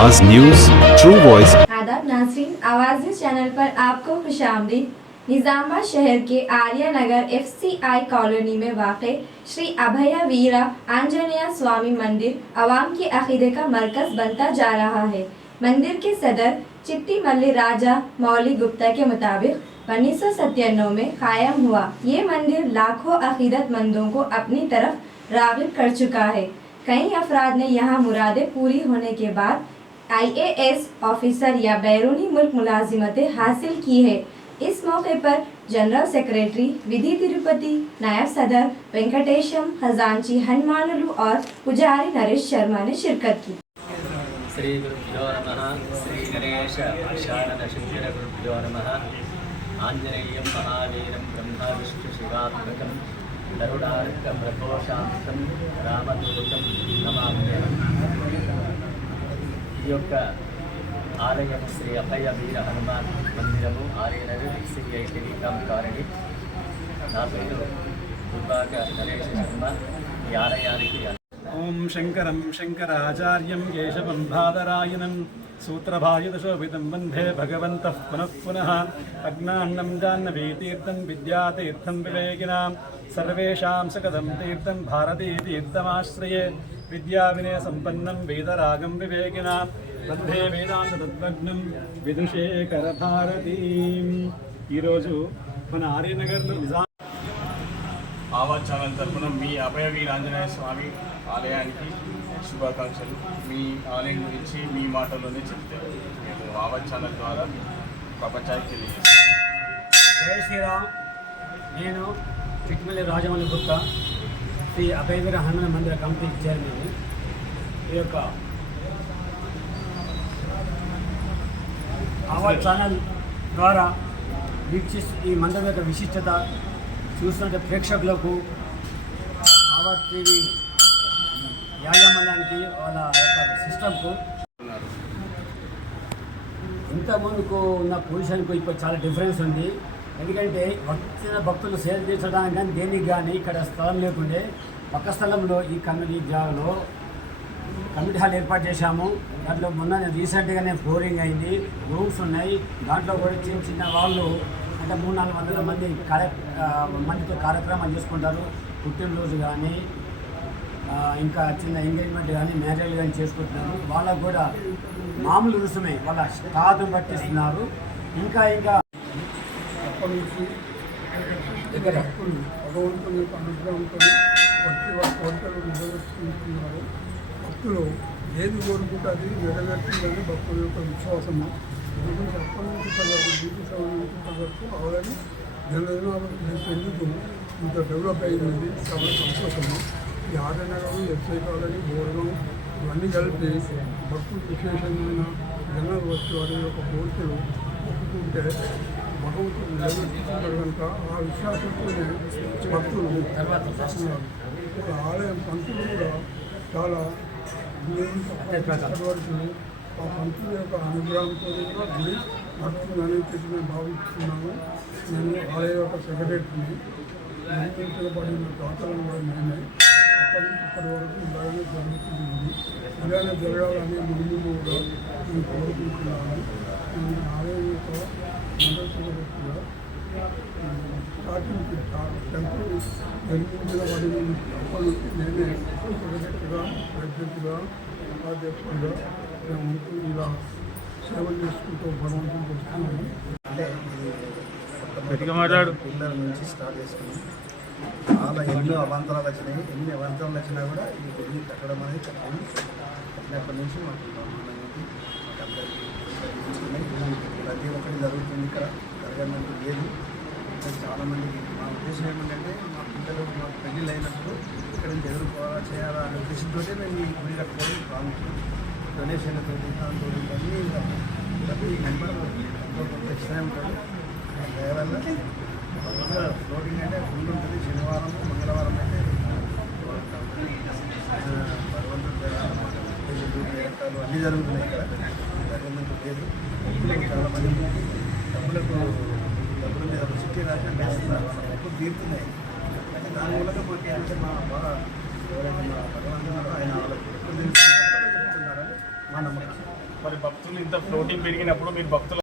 आवाज news true voice. आदाब नाज़रीन, आवाज़ चैनल पर आपको खुशामदीद। निजामाबाद शहर के आर्या नगर FCI कॉलोनी में वाक़े श्री अभय वीरा आंजनेय स्वामी मंदिर आवाम के अकीदे का मरकज़ बनता जा रहा है। मंदिर के सदर चिट्टी मल्ली राजा मौली गुप्ता के मुताबिक 1997 में कायम हुआ ये मंदिर लाखों अकीदतमंदों को अपनी तरफ राग़िब कर चुका है। कई अफराद ने यहाँ मुरादें पूरी होने के बाद IAS ऑफिसर या बैरूनी मुल्क मुलाजिमतें हासिल की है। इस मौके पर जनरल सेक्रेटरी विधि तिरुपति, नायब सदर वेंकटेशम, खजांची हनुमानुलु और पुजारी नरेश शर्मा ने शिरकत की। श्री गुरुभ्यो नमः। श्री गणेश शारद शंकर गुरुभ्यो नमः। आंजनेयं महावीरं ब्रह्मा विष्णु शिवात्मकं गरुडार्कं प्रकोशान्तं रामदूतं नमाम्यहम्। ఈ యొక్క ఆలయం శ్రీ అభయ వీర హనుమాన్ మందిరము ఆర్యనగర్ FCI టెలికామ్ కాలనీ. నా పేరు దుర్భాగ నరేష్ శర్మ. ఈ ఆలయానికి ఓం శంకరం శంకరాచార్యం కేశవం బాదరాయణం సూత్రభాయుధశోభితం వందే భగవంతః పునః పునః. అజ్ఞానం జాహ్నవీతీర్థం విద్యాతీర్థం వివేకినాం సర్వేషాం సకదం తీర్థం భారతీతీర్థమాశ్రయే. విద్యా వినయ సంపన్నం వేదరాగం వివేకినాం వందే వేదాంత తత్వజ్ఞం విదుషేఖర భారతీం. ఈరోజు మన ఆర్యనగర్లో ఆవాజ్ ఛానల్ తరఫున మీ అభయ వీరాంజనేయ స్వామి ఆలయానికి శుభాకాంక్షలు. మీ ఆలయం గురించి మీ మాటల్లోనే చెప్తే మేము ఆవాజ్ ఛానల్ ద్వారా ప్రపంచానికి తెలియజేస్తాం. జై శ్రీరామ్. నేను చిట్టిమల్లి రాజమల్లి గుప్తా, శ్రీ అభయ వీర హనుమాన్ మందిర కమిటీ చైర్మన్. ఈ యొక్క ఆవాజ్ ఛానల్ ద్వారా ఈ మందిరం యొక్క విశిష్టత చూస్తున్న ప్రేక్షకులకు ఆవాజ్ టీవీ యాజమాన్యానికి వాళ్ళ యొక్క సిస్టమ్కు ఇంతకుముందుకు ఉన్న పొజిషన్కు ఇప్పుడు చాలా డిఫరెన్స్ ఉంది. ఎందుకంటే వచ్చిన భక్తులు సేవ తీర్చడానికి కానీ దేనికి కానీ ఇక్కడ స్థలం లేకుండే పక్క స్థలంలో ఈ జాగాలో కమిటీ హాల్ ఏర్పాటు చేశాము. దాంట్లో మొన్న రీసెంట్గానే ఫ్లోరింగ్ అయింది, రూమ్స్ ఉన్నాయి. దాంట్లో కూడా చిన్న చిన్న వాళ్ళు అంటే 300-400 మందితో కార్యక్రమాలు చేసుకుంటారు. పుట్టినరోజు కానీ ఇంకా చిన్న ఎంగేజ్మెంట్ కానీ మ్యారేజ్ కానీ చేసుకుంటున్నారు. వాళ్ళకు కూడా మామూలు రుసుమే వాళ్ళ స్టార్ను పట్టిస్తున్నారు. ఇంకా అప్పటి నుంచి భగవంతుని యొక్క అనుగ్రహంతో ప్రతి ఒక్క కోరికలు నెరవేర్చుకుంటున్నారు. భక్తులు ఏది కోరుకుంటే అది నెరవేర్చిందని భక్తుల యొక్క విశ్వాసము. ఎందుకంటే అప్పటి నుంచి వరకు బీపీ వరకు ఆల్రెడీ ఎందుకు ఇంత డెవలప్ అయింది, చాలా సంతోషము. ఈ ఆర్యనగరం FCI కాలనీ బోర్గం ఇవన్నీ కలిపి భక్తులు విశేషమైన జనాలు వచ్చి వారి యొక్క కోరికలు ఒప్పుకుంటే భగవంతుడు నెరవేర్చుకుంటారు కనుక ఆ విశ్వాసంతోనే భక్తులు చేస్తున్నారు. ఒక ఆలయం పంతులు కూడా చాలా వరకు ఆ పంతుల యొక్క అనుగ్రహంతో కూడా గుడి భక్తులు అనేది నేను భావిస్తున్నాను. నేను ఆలయ యొక్క సెక్రటరీని నియమించబడిన దాతలను కూడా నేనే. అప్పటి నుంచి ఇప్పటి వరకు ఇలాగనే జరుగుతుంది. ఇలానే జరగాలని ముందు కూడా నేను కోరుకుంటున్నాను. నేను ఆలయం యొక్క సందర్శకులుగా స్టార్టింగ్ టెంపుల్ నిర్మించబడిన అప్పటి నుంచి నేనే సెక్రటరీగా, ప్రెసిడెంట్గా, ఉపాధ్యక్షుడిగా మేము ఉంటూ ఇలా సేవలు చేసుకుంటూ భగవంతుని వస్తున్నాము. అంటే పిల్లల నుంచి స్టార్ట్ చేసుకున్నాం. చాలా ఎన్నో అవాంతరాలు వచ్చినాయి. ఎన్ని అవాంతరాలు వచ్చినా కూడా ఈ గుడిని కట్టడం అనేది కట్టాము. కట్టినప్పటి నుంచి మాకు బ్రహ్మాండంగా మాకు అందరికీ ప్రతి ఒక్కటి జరుగుతుంది. ఇక్కడ జరగడానికి లేదు. చాలామందికి మా ఉద్దేశం ఏమంటే మా పిల్లలు మాకు పెళ్ళిళ్ళు అయినప్పుడు ఇక్కడ నుంచి ఎదుర్కోవాలా చేయాలా అనే ఉద్దేశంతో మేము ఈ గుడి కట్టుకోవడం ప్రాముఖ్యం. డొనేషన్లతో దాంతో అన్నీ ప్రతి మెంబర్ ఎంతో కొంత ఇష్టమే ఉంటుంది. దయవల్ల ఫ్లోటింగ్ అంటే ఫుల్ ఉంటుంది. శనివారం మంగళవారం అయితే భగవంతుడు అన్నీ జరుగుతున్నాయి. ఇక్కడ జరగడానికి లేదు. చాలామంది డబ్బుల మీద సిటీ రాజ్యం వేస్తున్నారు. డబ్బులు తీరుతున్నాయి. అయితే దాని మూలంగా మాకు ఏంటంటే మా బాగా ఎవరైతే మా భగవంతుడు ఆయన వాళ్ళకి ఎక్కువ చెప్తున్నారని మా నమ్మకం. మరి భక్తులు ఇంత ఫ్లోటింగ్ పెరిగినప్పుడు మీరు భక్తులు